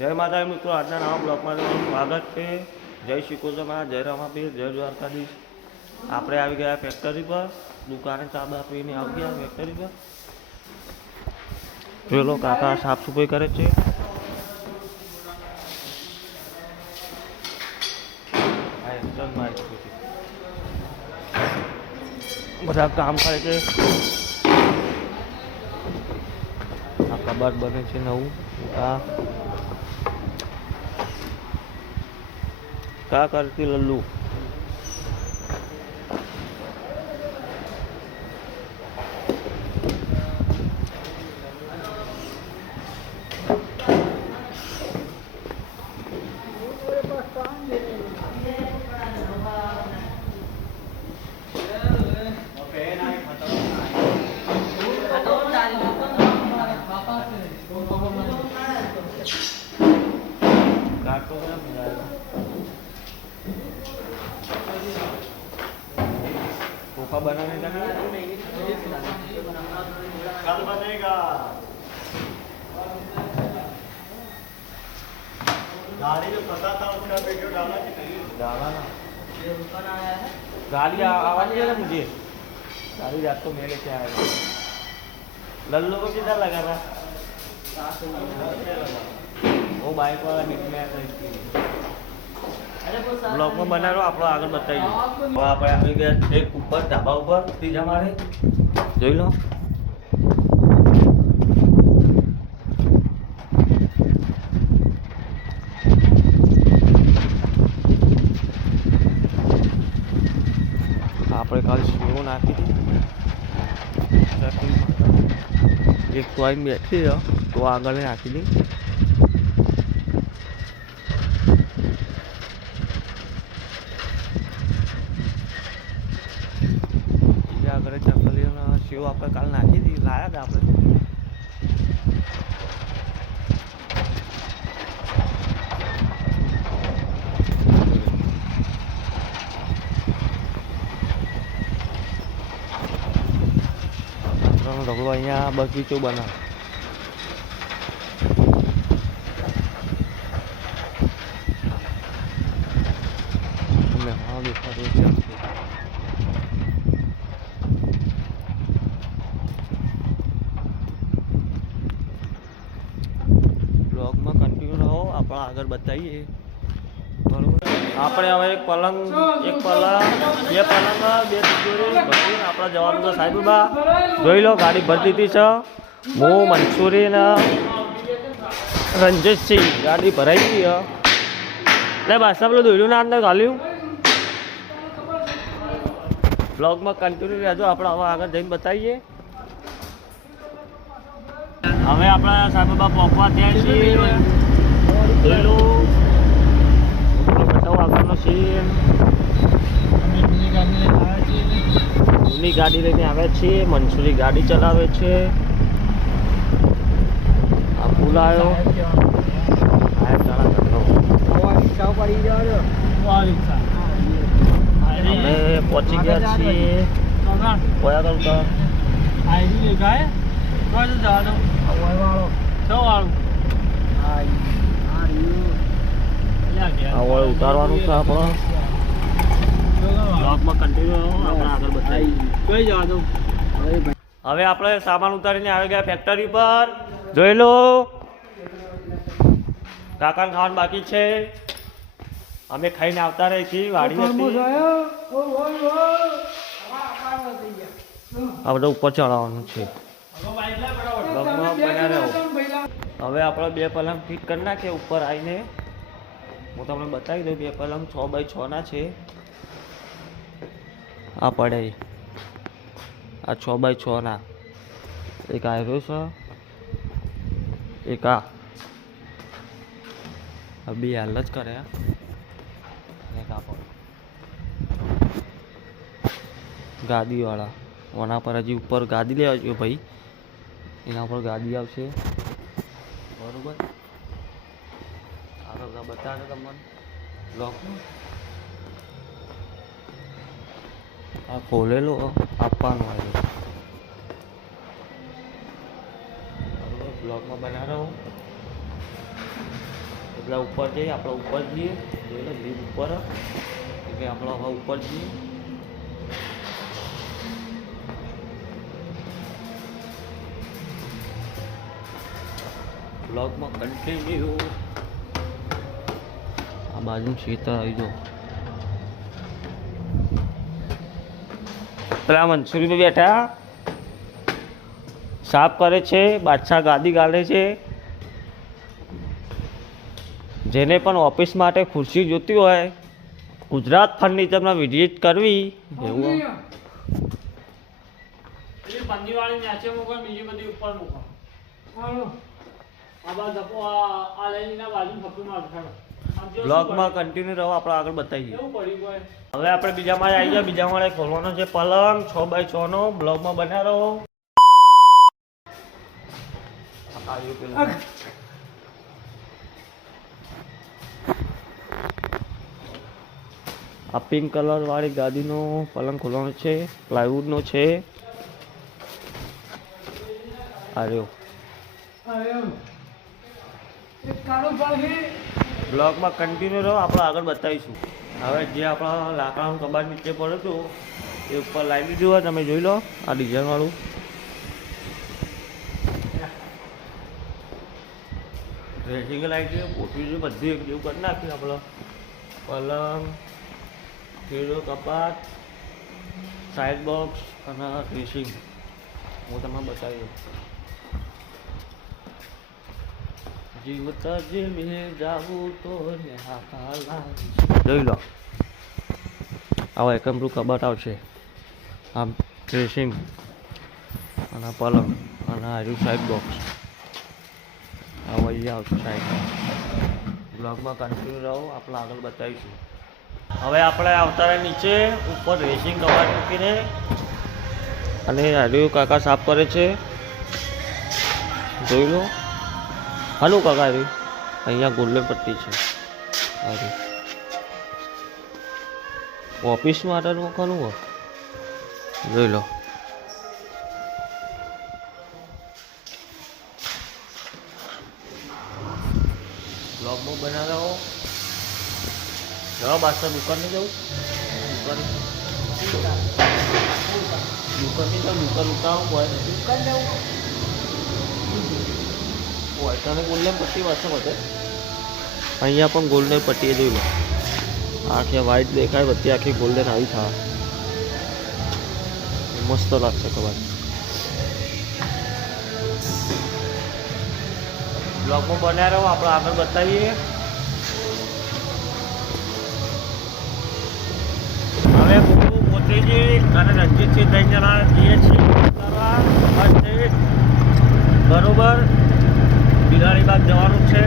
જય માતા મિત્રો, આજના નવા બ્લોગમાં તમારું સ્વાગત છે. જય શ્રી કૃષ્ણ, જય રમાપીર, જય દ્વારકાધીશ. આપણે આવી ગયા ફેક્ટરી પર, દુકાને ચા બા પીને આવી ગયા ફેક્ટરી પર. પેલો કાકા સાફ સફાઈ કરે છે. બધા કામ કરે છે. આ કબાટ બને છે નવું. क्या करती लल्लू? सोफा बनाने का कल बनेगा. गाड़ी जो फंसा था उसका वीडियो डाला कि नहीं? डाला ना. गाड़ी आवाज है ना मुझे. गाड़ी रात को मैं लेके आया. लल्लू को किधर लगा था? वो बाइक वाला निकले था इसलिए. ब्लॉग में बना रहो, आप आगे बताइए. आप આવી ગયા એક ઉપર ધાબા ઉપર ત્રીજા માળે. જોઈ લો. આપણે કાલ શેવ નાખી દીધી. એક તો આવીને બેઠી તો આગળ નાખી દી. આગળ ચકલીઓના શેવ આપણે કાલ નાખી દીધી, લાયા હતા આપણે. ઢગલો અહીંયા બગીચો બનાવે. દેખાતો છે. બ્લોગમાં કન્ટિન્યુ રહો, આપણે આગળ બતાવીએ. બરોબર. આપણે હવે એક પલંગ, બે પલંગ, બે તિજોરી ભરીને આપણે જવાનું છે સાહેબા. જોઈ લો, ગાડી ભરી દીધી છે. હું મંસૂરી ને રંજેશસિંહ ગાડી ભરાઈ ગઈ. એટલે બસ પેલું દોડ્યું ના અંદર ગાલ્યું. બ્લોગમાં કન્ટિન્યુ રહેજો, આપણે હવે આગળ જઈને બતાવીએ. હવે આપણે સાહેબા પહોંચવા ત્યાં છીએ. આગળનો સીન જૂની ગાડી લઈને આવ્યા છીએ. મંસૂરી ગાડી ચલાવે છે. આ પુલ આવ્યો. અમે પહોંચી ગયા છીએ. કયા કરતા ઉતારવાનું છે આપણે. બ્લોગમાં કન્ટિન્યુ આપણે આગળ બતાવી. હવે આપણે સામાન ઉતારીને આવી ગયા ફેક્ટરી પર. જોઈ લો, કાકાને ખાવાનું બાકી છે. અમે ખાઈને આવતા રહી છીએ. વાડી આ બધા ઉપર ચડાવવાનું છે. હવે આપણે બે પલંગ ફિટ કરી નાખીએ ઉપર આવીને. હું તમને બતાવી દઉં. બે પલંગ 6x6 ના છે. આ પડે આ 6x6 ના. એક આયરો છે, એક આ બે હાલ જ કરે. ગાદી વાળા ઓના પર હજી ઉપર ગાદી લેવા જોઈએ ભાઈ. એના ઉપર ગાદી આવશે. બરોબર. આગળ બતાવે તમને બ્લોક. આ ખોલેલો આપવાનું હોય. બ્લોગમાં બનાવો. બધા ઉપર જઈએ, આપણે ઉપર જઈએ, જોઈ લો લીપ ઉપર કે આપણે હવે ઉપર જઈએ. બ્લોગમાં કન્ટિન્યુ. આ બાજુ ખેતર આવી જાઓ. પેલા મનસુરીભાઈ બેઠા સાફ કરે છે, બાદશાહ ગાદી ગાળે છે. જેને પણ ઓફિસ માટે ખુરશી જોતી હોય, ગુજરાત ફર્નિચરમાં વિઝિટ કરવી. એવું પંદીવાળી નીચે મૂકો, બીજી બધી ઉપર મૂકો. બ્લોગમાં કન્ટિન્યુ રહો, આપણે આગળ બતાવીએ. હવે આપણે બીજા માળે આવી ગયા. બીજા માળે ખોલવાનો છે પલંગ 6x6 નો. બ્લોગમાં બન્યા રહો. આ પિંક કલર વાળી ગાદીનો પલંગ ખોલવાનો છે, પ્લાયવુડનો છે. આ રહ્યો. બ્લોગમાં કન્ટિન્યુ રહો, આપણે આગળ બતાવીશું. હવે જે આપણા લાકડાનું કબાટ નીચે પડ્યું હતું એ ઉપર લાવી દીધું હોય, તમે જોઈ લો. આ ડિઝાઇન વાળું ડ્રેસિંગ લાવી દીધું, પોઠવી બધું એક જેવું કરી નાખ્યું. આપણે પલંગ, ખીડો, કપાટ, સાઈડ બોક્સ અને ડ્રેસિંગ હું તમને બતાવી દઉં. જીવતા જીવી જાવું તો જોઈ લો. આવા એકમરૂ કબાટ આવશે, આમ ડ્રેસિંગ અને પલંગ અને આર્યું સાઈડ બોક્સ આવા અહીંયા આવશે સાઈડ. બ્લોગમાં કન્ટિન્યુ રહો, આપણે આગળ બતાવીશું. હવે આપણે આવતા રહે નીચે. ઉપર ડ્રેસિંગ કબાટ મૂકીને અને આર્યું કાકા સાફ કરે છે, જોઈ લો. હાલું કાકા આવ્યું. અહીંયા ગોલ્ડન પટ્ટી છે. ઓફિસ માટેનું ખાનું હોય, જોઈ લો. બ્લોગમાં બનાવ્યો. જવા બાદશાહ દુકાન નહીં જવું. દુકાન ઉતારું હોય. દુકાન જવું તને ગોલ્ડન પટ્ટી વાંચો બધે. અહીંયા પણ ગોલ્ડન પટ્ટી જોઈ લો. આખી વ્હાઈટ દેખાય, બધી આખી ગોલ્ડન આવી થાય. મસ્ત લાગશે કબાટ. બ્લોગમાં બન્યા રહો, આપણે આગળ બતાવીએ. હવે હું પોતે જે અને રણજીતસિંહ 3 જણા જઈએ છીએ બરોબર. બિલાડીબાગ જવાનું છે.